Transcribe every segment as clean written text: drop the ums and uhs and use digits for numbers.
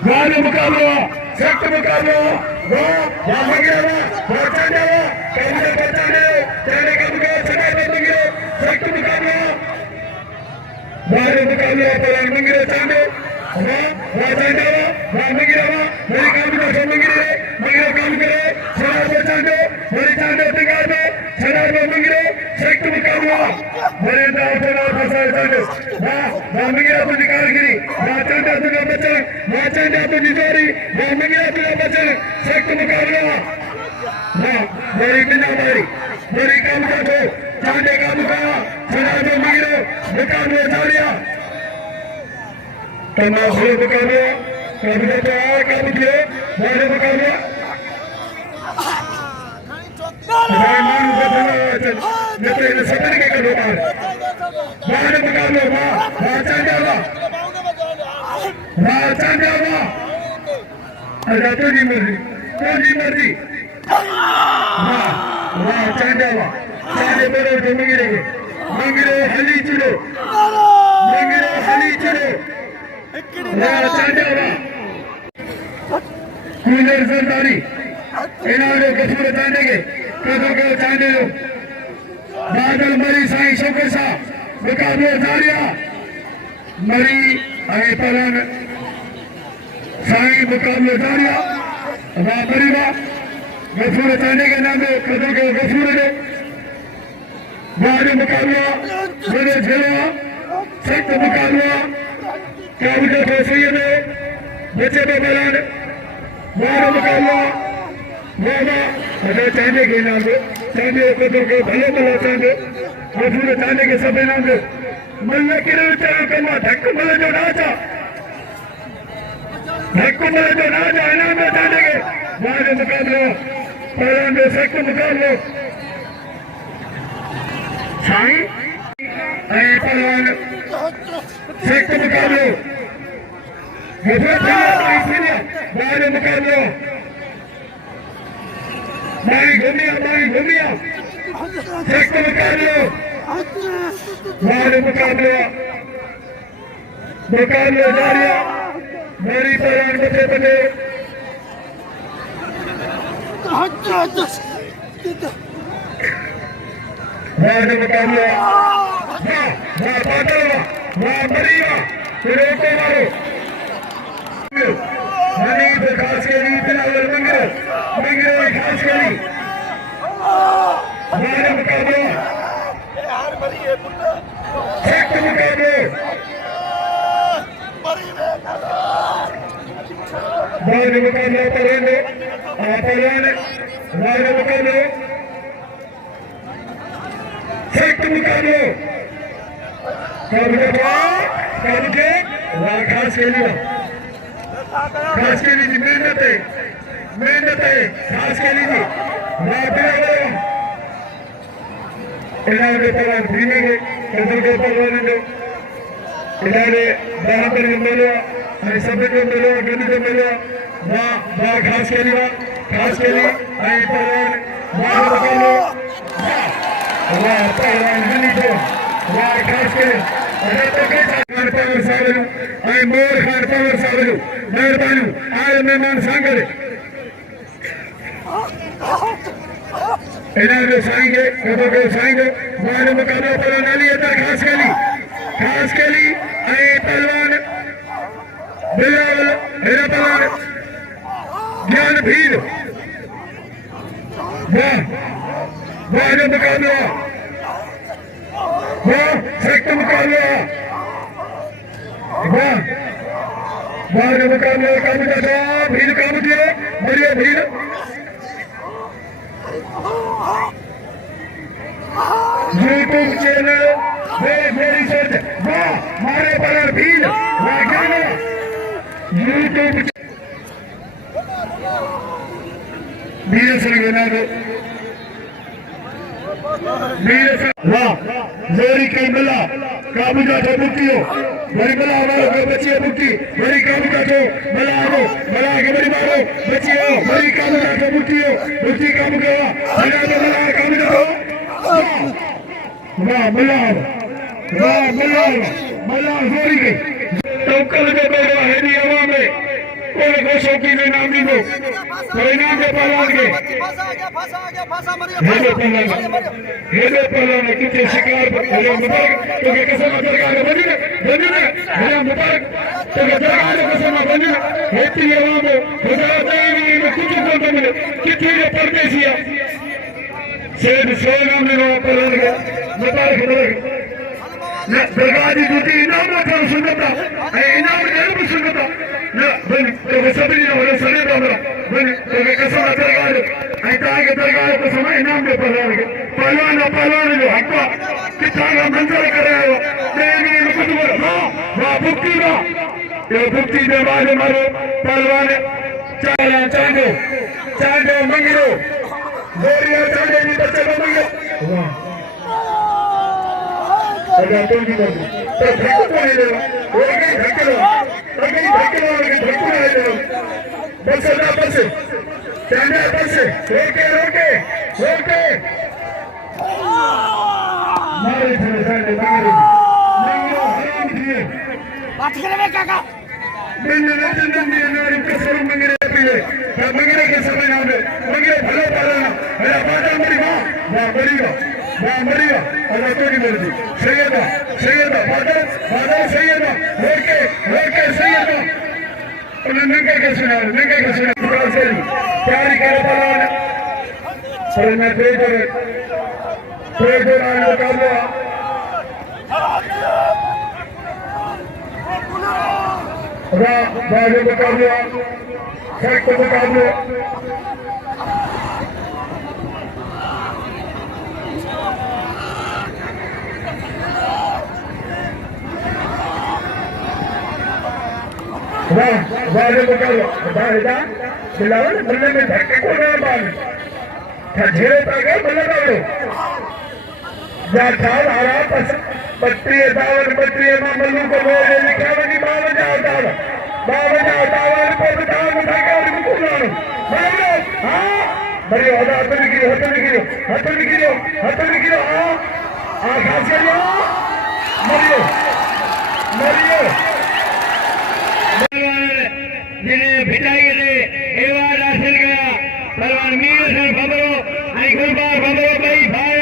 वाले मुकाबला सख्त मुकाबला वो मंगेरा वो चांदा कैमरे बचाने चांदे का मुकाबला समय पर मंगेरा सख्त मुकाबला वाले मुकाबला पर मंगेरा चांदे वो चांदा वो मंगेरा मेरी काम का सब मंगेरा काम करे सरार पर चांदे मेरी चांदे तिगार में सरार पर मंगेरा सख्त मुकाबला मेरे दाव पर फसाए चांदे वो मंगेरा तो निकाल गिरी वो चांदा तुझे बचा वो चांदा तो निजारी वो मंगेरा तुझे बचा सख्त मुकाबला मेरी बिना मारी मेरी काम का तो चांदे का मुकाबला सरार पर मंगेरा मुकाबला जारिया तमाशे मुकाबला कभी तो आए कभी किए वाले मुकाबला रहमान को धन्यवाद नेता इन सभी के कदम वाले मुकाबला वाह चांदा अरे तो नहीं मर्जी वाह चांदा चांदे बड़े मंगिरे हली चुरो कूलर सरदारी इन्होंने कसूर चांदे के कदों के चांदे लो बादल मरी साईं शोकर सा मुकाबले जारिया मरी आए पलन साईं मुकाबले जारिया वाह मरी वाह कसूर चांदे के नाम में कदों के कसूर दे वाले मुकाबला मेरे झेला सख्त मुकाबला क्या मुझे फैसले में बच्चे पे बलान वाला मुकाबला वाला अगर चांदे के नाम पे चांदे को तो के भले भला चांदे मजदूर चांदे के सब नाम पे मल्ले के चारों कमा धक्क मले जो नाचा इनाम में चांदे के वाले मुकाबला पहला में सख्त मुकाबला साईं पहलवान सख्त मुकाबले वाले मुकाबले माई घूमिया सख्त मुकाबले वाले मुकाबले जारिया मेरी पहलवान बचे वाले मुकाबले मरिया फिर को मारो हनीफ खास के लिए बिलावल मंगरे खास के लिए वाले मुकाबले सख्त मुकाबले वाले मुकाबले पहलवान वाले मुकाबले सख्त मुकाबले खास के लिए मेहनत है खास के लिए इन्होंने पहला भीमे के कदम के पहलवान इन्होंने बराबर मिलो अरे सब को मिलो गंद को मिलो वाह खास के लिए पहलवान पहलवान हनी को वाह खास के खान पावर सावलू आई मोर खान पावर सावलू मेहरबानी आए मेहमान सांगरे इन्होंने साएंगे कदों के साएंगे वाले मुकाबला पर नाली अंदर खास के लिए आई पहलवान बिलावल मेरा पहलवान ज्ञान भीड़ वाले मुकाबला सख्त मुकाबला वाले मुकाबला काम करता भीड़ काम किए बढ़िया भीड़ यूट्यूब चैनल मेरी सर्च मारे पर भीड़ गाना यूट्यूब भीड़ से जोरी कई मिला काबू का तो बुट्टियो बड़ी मिला हमारे को बच्चे बुट्टी बड़ी काबू का तो मिला आओ मिला के बड़ी मारो बच्चे आओ बड़ी काबू का तो बुट्टियो बुट्टी काबू का मिला तो मिला काबू का तो मिला जोरी के तो कल के बेड़ा है नहीं हवा में को शौकीन इनाम दी दो तो इनाम के पहलवान के हेलो पहलवान कितने शिकार हेलो मुबारक तो के कसम दरगाह में बंद हेलो मुबारक तो के दरगाह में कसम बंद हेती आवाम खुदा देवी में कुछ को मिले कितने परदेसिया सेठ सोनाम ने पहलवान के मुबारक दरगाह की ड्यूटी इनाम था सुनता इनाम जरूर सुनता ना बन तो सभी ने बोले सने बाबा बन तो कसम दरगाह आई ताके दरगाह को समय इनाम दे पहलवान जो हक्का कितना का मंजर कर रहे हो देवी ने कुछ बोला वाह भक्ति का ये भक्ति दे वाले मारो पहलवान चांदो मंगरो गोरिया चांदो जी बच्चे को मंगो वाह अगर तो नहीं कर तो धक्का नहीं देगा वो कहीं धक्के लो नहीं देगा बस चांदा बस रोके मारे चांदे मारे नहीं हराम दिए बात करे में काका बिल्ले नहीं नारी कसर मंगरे पीले मंगरे के समय नाम मंगरे भलो पालना मेरा बाजा मरी वाह मरिया अल्लाह तो नहीं मरती सैयदा बादल सैयदा रोके सैयदा नंगे के सुना तैयारी करे पहलवान पर मैं ट्रेड आने मुकाबला बाजे मुकाबला सेक्ट मुकाबला वाले मुकाबला बिलावल बल्ले में धक्के को ना बाल झेरे ताके बल्ले डालो जा चाल आरा पस बत्ती दावन मल्लू को बोले लिखा बनी बावन जाओ दावन को बताओ धक्के और मुकुलानो मारो हां बड़ी होदा हथ निकलो हां खासे लो मरियो जिन्हें भिटाई दे एवार हासिल किया पहलवान मीर सर भबरो आई गुलबार भबरो भाई भाई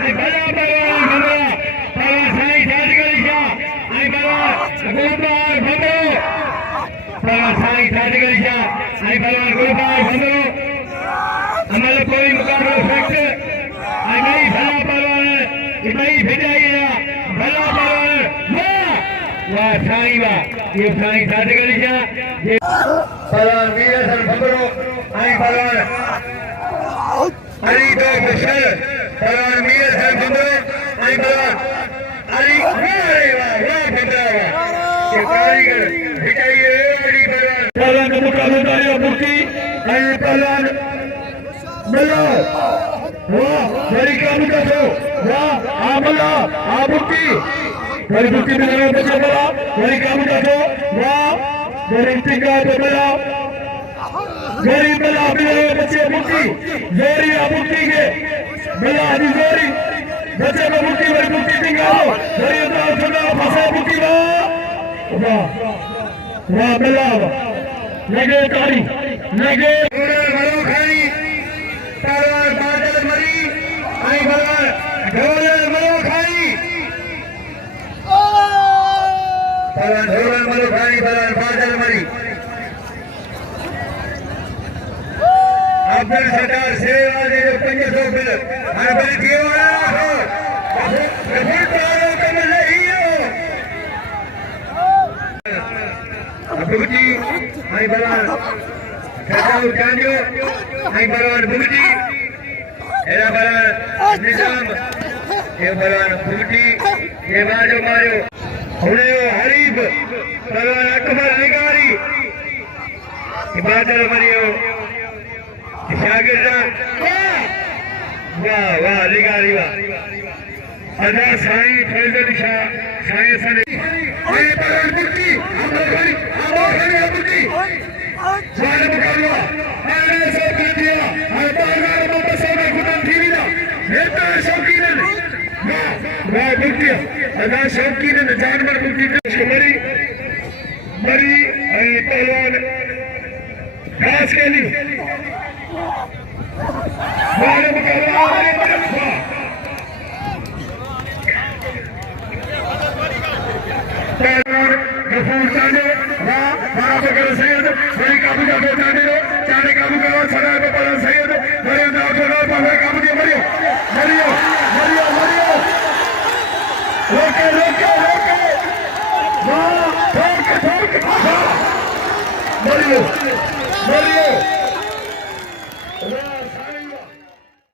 आई बड़ा पहलवान भबरो पहलवान साई साजगलिशा आई बड़ा गुलबार भबरो पहलवान साई साजगलिशा आई पहलवान गुलबार भबरो हमारे कोई मुकाबला फैक्ट आई नहीं भला पहलवान भाई भिटाई भला पहलवान वाह साई वाह ये साई साजगलिशा पहलवान वीर सर भबरो आई पहलवान अली दो बशर पहलवान वीर सर भबरो आई पहलवान अली वाह भबरो ये कारीगर भिटाइए अली पहलवान का मुकाबला दारिया मुक्ति आई पहलवान मल्ला वाह मेरी काम का तो वाह मल्ला मुक्ति मेरी मुक्ति में बच्चा मल्ला मेरी काम का तो वाह गरीब टिका तो मिला गरीब मिला मिले बच्चे मुक्ति जोरी मुक्ति के मिला अभी जोरी बच्चे में मुक्ति मेरी मुक्ति टिका गरीब का सुना फंसा मुक्ति वाह मिला लगे तारी लगे मरो खाई पहलवान बादल मरी आई पहलवान ढोल मरो खाई पहलवान ढोल मरो खाई पहलवान बादल मरी अब्दुल सत्तार सेवा दे 500 बिल हर बल जीवना हो बहुत तारो कम नहीं हो अबुजी आई पहलवान खजाऊ जानियो आई पहलवान बुगजी एरा पहलवान निजाम ये पहलवान बुगजी ये बाजो मारो हुने हरीफ पहलवान अकबर निगारी इबादत मरियो शागिर्द वाह निगारी वाह अदा साईं फैजल शाह साईं सने आई पहलवान बुगजी हमरे बुगजी वाले मुकाबला आने से कर दिया हर बार मोहम्मद साहब खुदा थीना नेता शौकीन वाह बुगजी अदा शौकीन जानवर बुगजी मरी आई पहलवान खास केली वाले मुकाबला गफूर साने बराबर